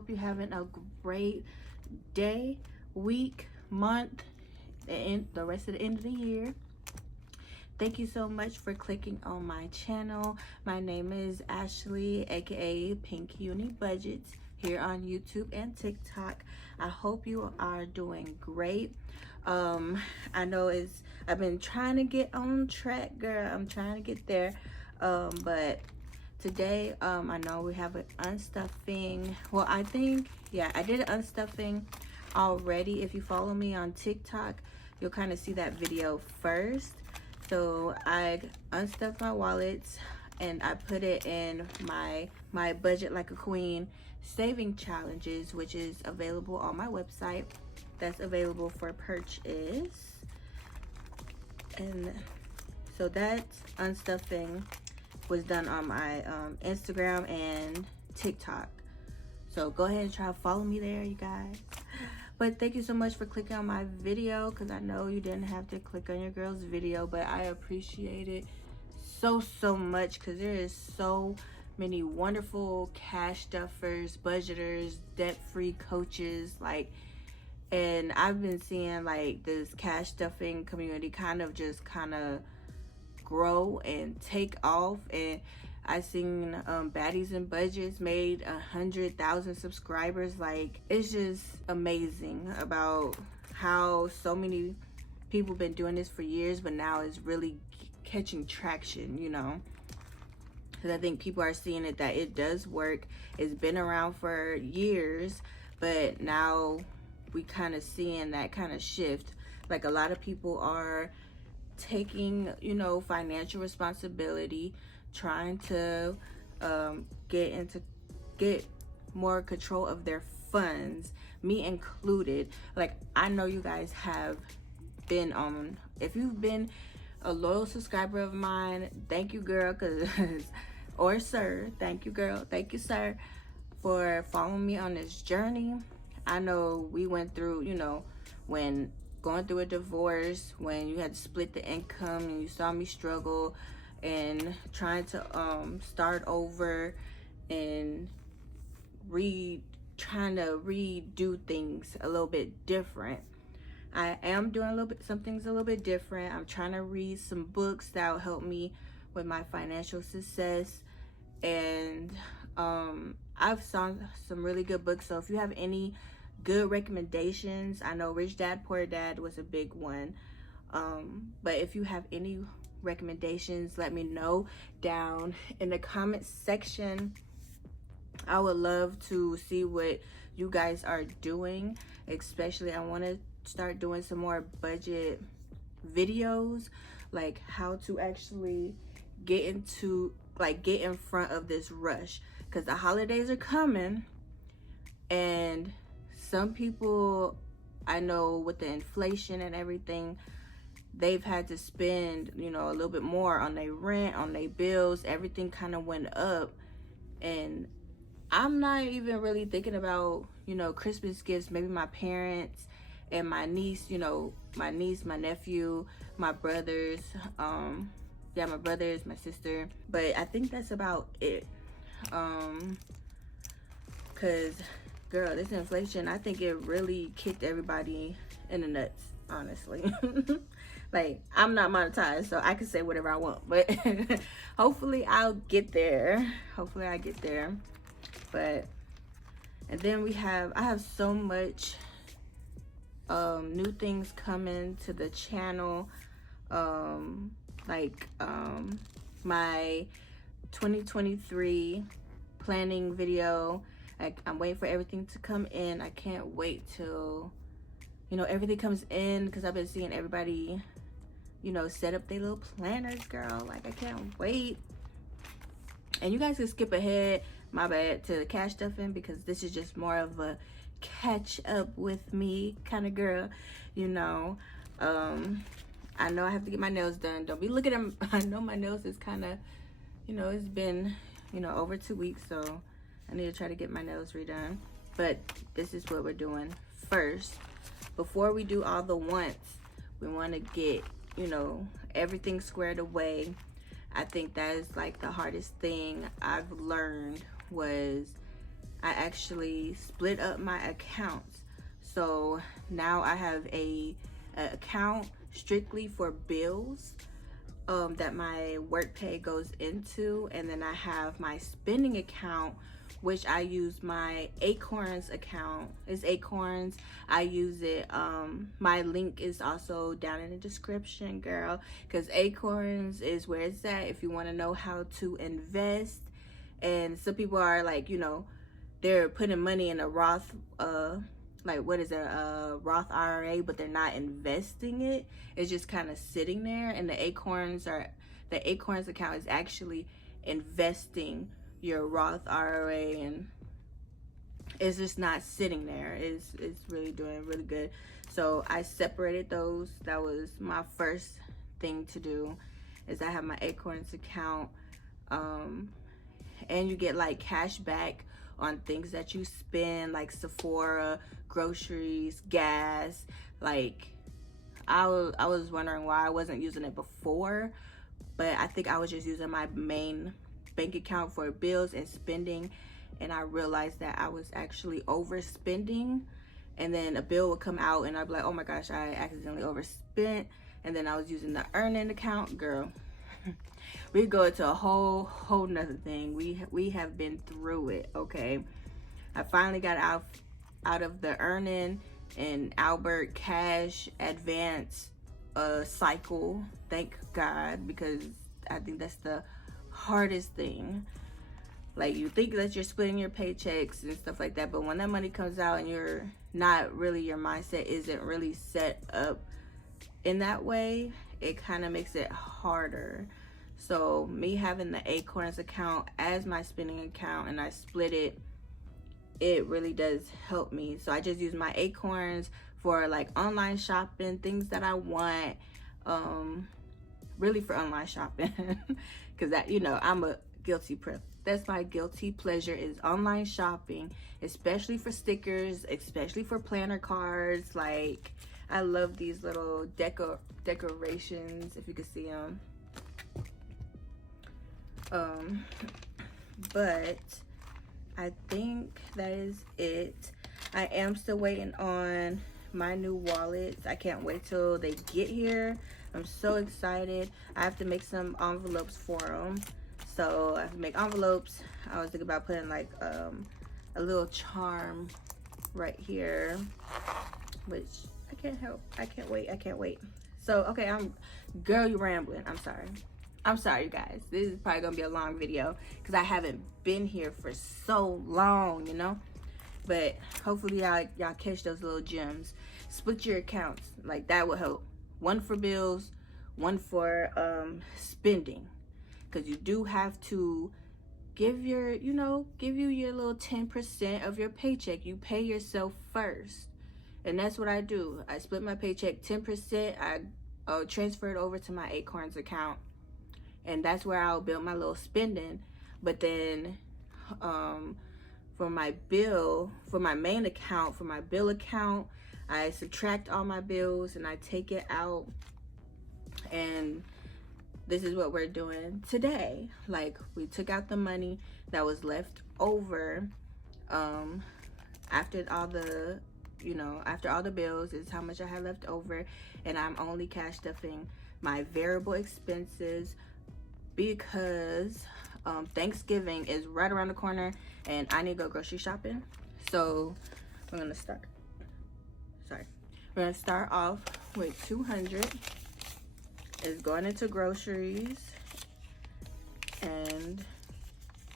hope you're having a great day, week, month, and the rest of the end of the year. Thank you so much for clicking on my channel. My name is Ashley, aka Pink-UniBudgetz, here on YouTube and TikTok. I hope you are doing great. I know I've been trying to get on track, girl. I'm trying to get there. But today, I know we have an unstuffing. Well, I think, yeah, I did an unstuffing already. If you follow me on TikTok, you'll kind of see that video first. So I unstuffed my wallets and I put it in my Budget Like a Queen saving challenges, which is available on my website. That's available for purchase. And so that unstuffing was done on my Instagram and TikTok. So go ahead and try to follow me there, you guys. But thank you so much for clicking on my video, because I know you didn't have to click on your girl's video, but I appreciate it so much, because there is so many wonderful cash stuffers, budgeters, debt-free coaches, like, and I've been seeing like this cash stuffing community kind of grow and take off. And I seen Baddies&budgets made 100,000 subscribers. Like, it's just amazing about how so many people been doing this for years, but now it's really catching traction, you know, because I think people are seeing it, that it does work. It's been around for years, but now we kind of seeing that kind of shift. Like, a lot of people are taking, you know, financial responsibility, trying to get more control of their funds, me included. Like, I know you guys have been on, if you've been a loyal subscriber of mine, thank you, girl, or sir, thank you, girl, thank you, sir, for following me on this journey. I know we went through, you know, when going through a divorce, when you had to split the income and you saw me struggle and trying to start over and trying to redo things a little bit different. I am doing some things a little bit different. I'm trying to read some books that will help me with my financial success. And I've saw some really good books. So if you have any good recommendations, I know Rich Dad Poor Dad was a big one. But if you have any recommendations, let me know down in the comment section. I would love to see what you guys are doing. Especially, I want to start doing some more budget videos, like how to actually get in front of this rush, because the holidays are coming, and some people, I know with the inflation and everything, they've had to spend, you know, a little bit more on their rent, on their bills. Everything kind of went up, and I'm not even really thinking about, you know, Christmas gifts. Maybe my parents and my niece, you know, my niece, my nephew, my brothers, yeah, my brothers, my sister. But I think that's about it. Cause girl, this inflation, I think it really kicked everybody in the nuts, honestly. Like, I'm not monetized, so I can say whatever I want, but hopefully I'll get there. Hopefully I get there. But, and then I have so much new things coming to the channel. My 2023 planning video. I'm waiting for everything to come in. I can't wait till, you know, everything comes in, because I've been seeing everybody, you know, set up their little planners, girl. Like, I can't wait. And you guys can skip ahead, my bad, to the cash stuffing, because this is just more of a catch up with me kind of girl, you know. I know I have to get my nails done. Don't be looking at them. I know my nails is kind of, you know, it's been, you know, over 2 weeks, so I need to try to get my nails redone. But this is what we're doing first. Before we do all the wants, we want to get, you know, everything squared away. I think that is like the hardest thing I've learned, was I actually split up my accounts. So now I have a account strictly for bills that my work pay goes into, and then I have my spending account, which I use my Acorns account. It's Acorns. I use it. My link is also down in the description, girl, because Acorns is where it's at if you want to know how to invest. And some people are like, you know, they're putting money in a Roth like what is it, Roth IRA, but they're not investing it. It's just kind of sitting there. And the Acorns account is actually investing your Roth IRA, and it's just not sitting there. It's really doing really good. So I separated those. That was my first thing to do, is I have my Acorns account, and you get like cash back on things that you spend, like Sephora, groceries, gas. Like I was wondering why I wasn't using it before, but I think I was just using my main bank account for bills and spending, and I realized that I was actually overspending, and then a bill would come out and I'd be like, oh my gosh, I accidentally overspent. And then I was using the earning account. Girl, we go into a whole nother thing. We have been through it. Okay, I finally got out of the earning and Albert cash advance cycle, thank God, because I think that's the hardest thing. Like, you think that you're splitting your paychecks and stuff like that, but when that money comes out and you're not really, your mindset isn't really set up in that way, it kind of makes it harder. So me having the Acorns account as my spending account, and I split it, it really does help me. So I just use my Acorns for like online shopping, things that I want, really for online shopping, because that, you know, I'm a guilty pleasure. That's my guilty pleasure, is online shopping, especially for stickers, especially for planner cards. Like, I love these little decorations, if you can see them. But I think that is it. I am still waiting on my new wallets. I can't wait till they get here. I'm so excited. I have to make some envelopes for them. So I have to make envelopes. I was thinking about putting like a little charm right here, which I can't help. I can't wait. So, okay, girl, you rambling. I'm sorry, you guys. This is probably gonna be a long video because I haven't been here for so long, you know. But hopefully y'all catch those little gems. Split your accounts. Like, that will help. One for bills, one for spending. Because you do have to give you your little 10% of your paycheck. You pay yourself first. And that's what I do. I split my paycheck 10%. I transfer it over to my Acorns account. And that's where I'll build my little spending. But then for my main account, for my bill account, I subtract all my bills and I take it out. And this is what we're doing today. Like, we took out the money that was left over after all the bills. Is how much I had left over, and I'm only cash stuffing my variable expenses because Thanksgiving is right around the corner and I need to go grocery shopping. So we're gonna start off with 200 is going into groceries, and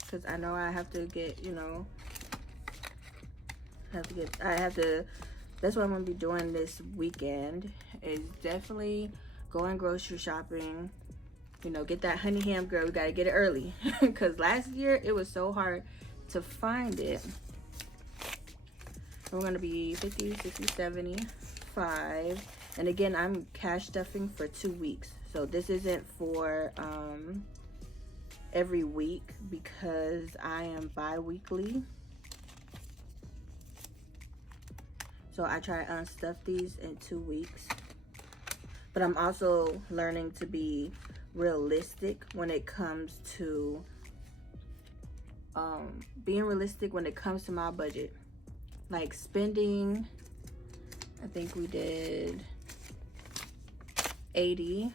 because I know I have to get, that's what I'm gonna be doing this weekend, is definitely going grocery shopping. Get that honey ham, girl. We gotta get it early because last year it was so hard to find it. We're gonna be 50, 60, 75. And again, I'm cash stuffing for 2 weeks. So this isn't for every week because I am bi-weekly. So I try to unstuff these in 2 weeks. But I'm also learning to be realistic when it comes to being realistic when it comes to my budget. Like spending, I think we did 80.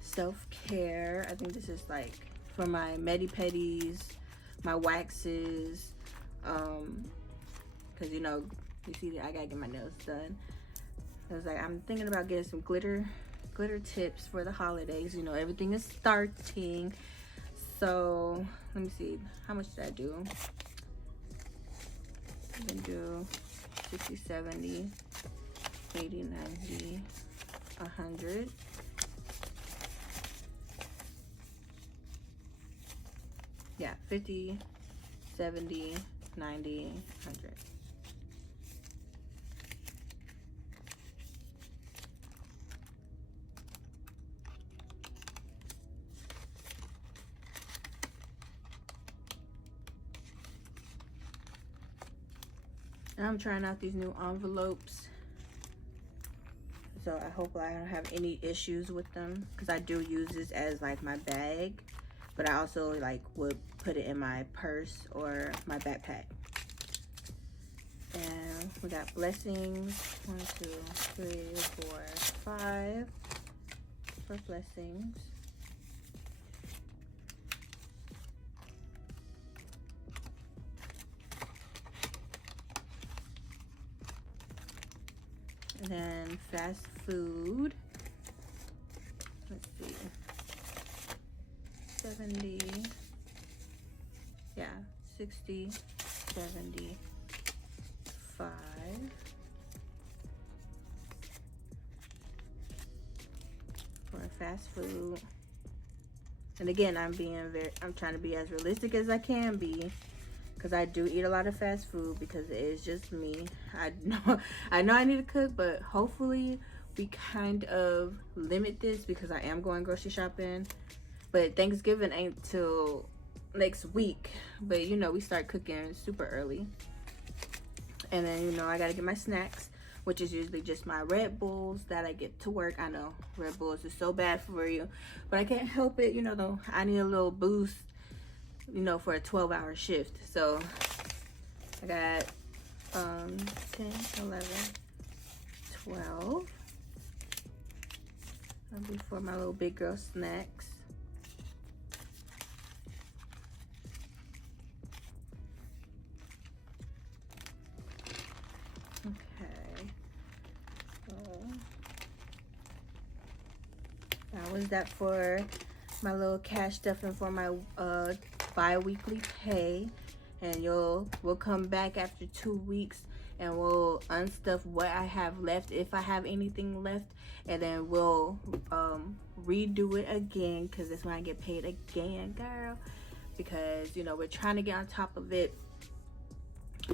Self-care, I think this is like for my medi-pedis, my waxes, because you know, you see I gotta get my nails done. I was like, I'm thinking about getting some glitter tips for the holidays. You know, everything is starting. So let me see, how much did I do? I can do 60, 70, 80, 90, 100. Yeah, 50, 70, 90, 100. And I'm trying out these new envelopes. So I hope I don't have any issues with them, because I do use this as like my bag, but I also like would put it in my purse or my backpack. And we got blessings. 1, 2, 3, 4, 5 for blessings. And then fast food. Let's see. 70. Yeah, 60, 70, 5. For fast food. And again, I'm trying to be as realistic as I can be, because I do eat a lot of fast food, because it is just me. I know I need to cook, but hopefully we kind of limit this, because I am going grocery shopping. But Thanksgiving ain't till next week, but you know, we start cooking super early. And then, you know, I gotta get my snacks, which is usually just my Red Bulls that I get to work. I know Red Bulls is so bad for you, but I can't help it, you know, though. I need a little boost, you know, for a 12-hour shift. So I got 10, 11, 12. That'll be for my little big girl snacks. Okay. So that was that for my little cash stuffing for my bi-weekly pay. And we'll come back after 2 weeks and we'll unstuff what I have left, if I have anything left, and then we'll redo it again, because that's when I get paid again, girl, because you know, we're trying to get on top of it.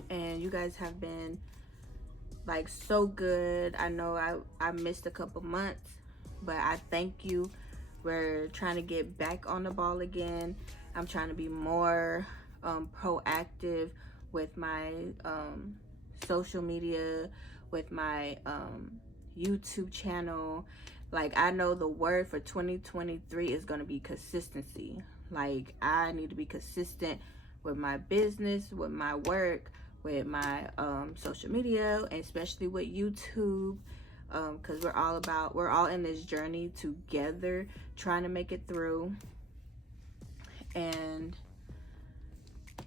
And you guys have been like so good. I know I missed a couple months, but I thank you. We're trying to get back on the ball again. I'm trying to be more proactive with my social media, with my YouTube channel. Like, I know the word for 2023 is going to be consistency. Like, I need to be consistent with my business, with my work, with my social media, and especially with YouTube, because we're all in this journey together, trying to make it through, and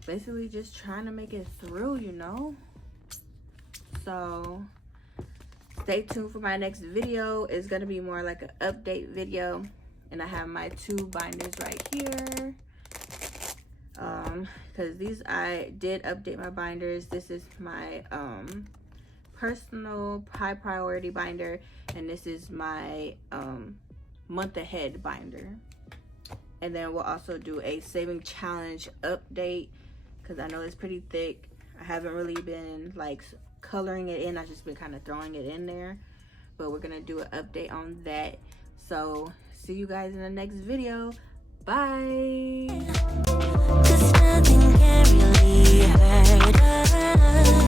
basically just trying to make it through, you know. So stay tuned for my next video. It's gonna be more like an update video, and I have my 2 binders right here, because these, I did update my binders. This is my personal high priority binder, and this is my month ahead binder. And then we'll also do a saving challenge update, because I know it's pretty thick. I haven't really been like coloring it in, I've just been kind of throwing it in there, but we're gonna do an update on that. So see you guys in the next video. Bye.